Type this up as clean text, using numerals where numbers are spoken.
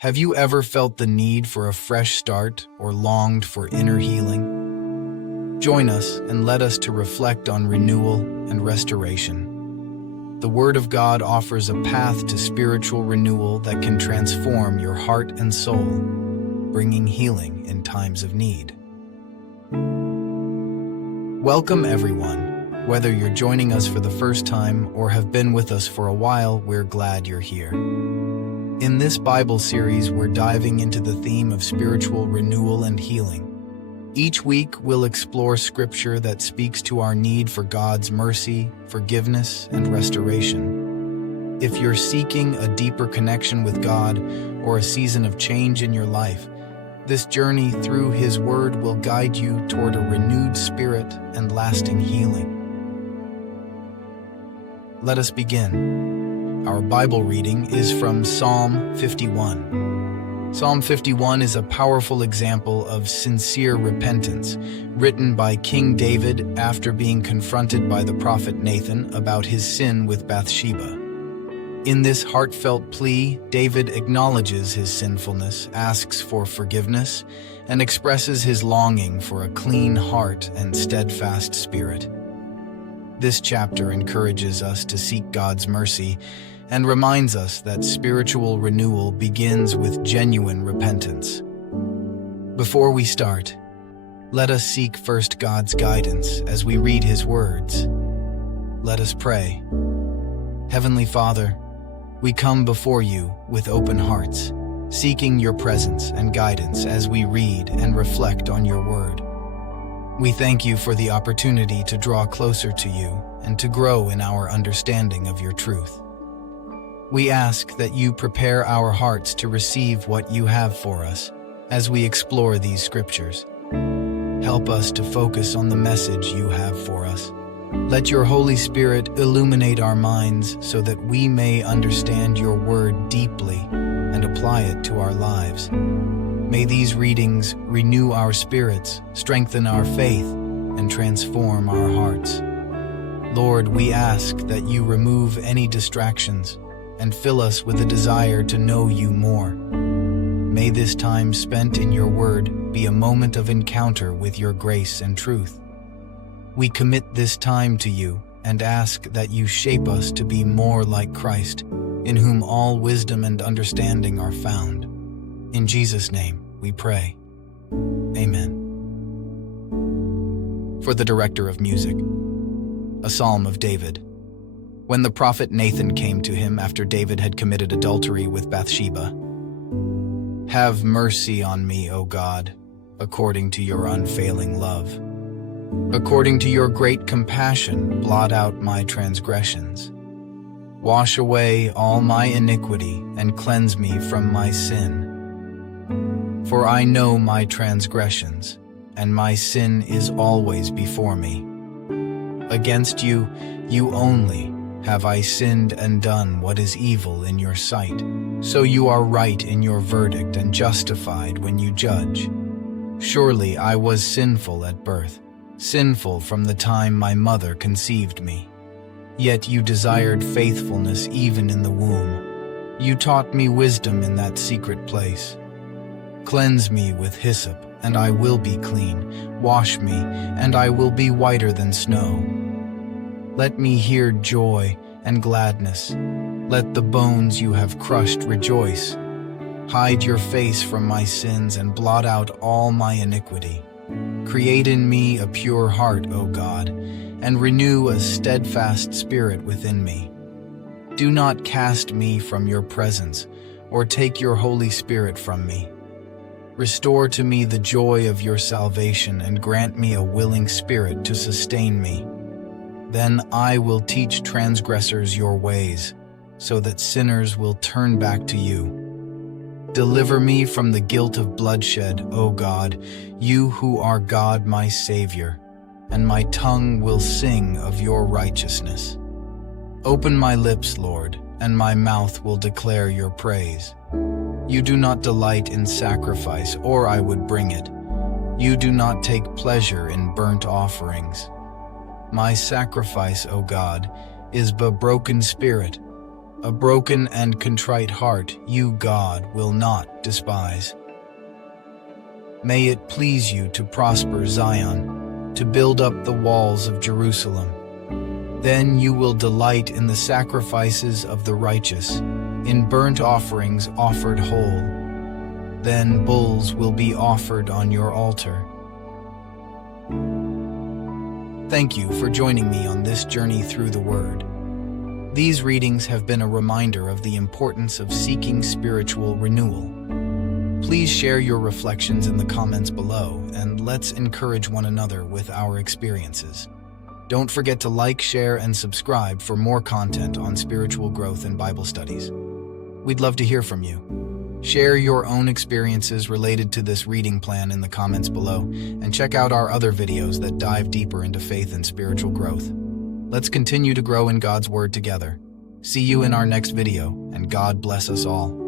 Have you ever felt the need for a fresh start or longed for inner healing? Join us and let us to reflect on renewal and restoration. The Word of God offers a path to spiritual renewal that can transform your heart and soul, bringing healing in times of need. Welcome everyone. Whether you're joining us for the first time or have been with us for a while, we're glad you're here. In this Bible series, we're diving into the theme of spiritual renewal and healing. Each week, we'll explore scripture that speaks to our need for God's mercy, forgiveness, and restoration. If you're seeking a deeper connection with God or a season of change in your life, this journey through His Word will guide you toward a renewed spirit and lasting healing. Let us begin. Our Bible reading is from Psalm 51. Psalm 51 is a powerful example of sincere repentance, written by King David after being confronted by the prophet Nathan about his sin with Bathsheba. In this heartfelt plea, David acknowledges his sinfulness, asks for forgiveness, and expresses his longing for a clean heart and steadfast spirit. This chapter encourages us to seek God's mercy and reminds us that spiritual renewal begins with genuine repentance. Before we start, let us seek first God's guidance as we read His words. Let us pray. Heavenly Father, we come before You with open hearts, seeking Your presence and guidance as we read and reflect on Your word. We thank You for the opportunity to draw closer to You and to grow in our understanding of Your truth. We ask that You prepare our hearts to receive what You have for us as we explore these scriptures. Help us to focus on the message You have for us. Let Your Holy Spirit illuminate our minds so that we may understand Your word deeply and apply it to our lives. May these readings renew our spirits, strengthen our faith, and transform our hearts. Lord, we ask that You remove any distractions and fill us with a desire to know You more. May this time spent in Your word be a moment of encounter with Your grace and truth. We commit this time to You and ask that You shape us to be more like Christ, in whom all wisdom and understanding are found. In Jesus' name we pray. Amen. For the director of music, a psalm of David. When the prophet Nathan came to him after David had committed adultery with Bathsheba, "Have mercy on me, O God, according to Your unfailing love. According to Your great compassion, blot out my transgressions. Wash away all my iniquity and cleanse me from my sin. For I know my transgressions, and my sin is always before me. Against You, You only, have I sinned and done what is evil in Your sight. So You are right in Your verdict and justified when You judge. Surely I was sinful at birth, sinful from the time my mother conceived me. Yet You desired faithfulness even in the womb. You taught me wisdom in that secret place. Cleanse me with hyssop, and I will be clean. Wash me, and I will be whiter than snow. Let me hear joy and gladness. Let the bones You have crushed rejoice. Hide Your face from my sins and blot out all my iniquity. Create in me a pure heart, O God, and renew a steadfast spirit within me. Do not cast me from Your presence, or take Your Holy Spirit from me. Restore to me the joy of Your salvation and grant me a willing spirit to sustain me. Then I will teach transgressors Your ways, so that sinners will turn back to You. Deliver me from the guilt of bloodshed, O God, You who are God my Savior, and my tongue will sing of Your righteousness. Open my lips, Lord, and my mouth will declare Your praise. You do not delight in sacrifice, or I would bring it. You do not take pleasure in burnt offerings. My sacrifice, O God, is a broken spirit, A broken and contrite heart you, God, will not despise. May it please you to prosper Zion, to build up the walls of Jerusalem. Then you will delight in the sacrifices of the righteous, in burnt offerings offered whole. Then bulls will be offered on your altar. Thank you for joining me on this journey through the Word. These readings have been a reminder of the importance of seeking spiritual renewal. Please share your reflections in the comments below, and let's encourage one another with our experiences. Don't forget to like, share, and subscribe for more content on spiritual growth and Bible studies. We'd love to hear from you. Share your own experiences related to this reading plan in the comments below, and check out our other videos that dive deeper into faith and spiritual growth. Let's continue to grow in God's Word together. See you in our next video, and God bless us all.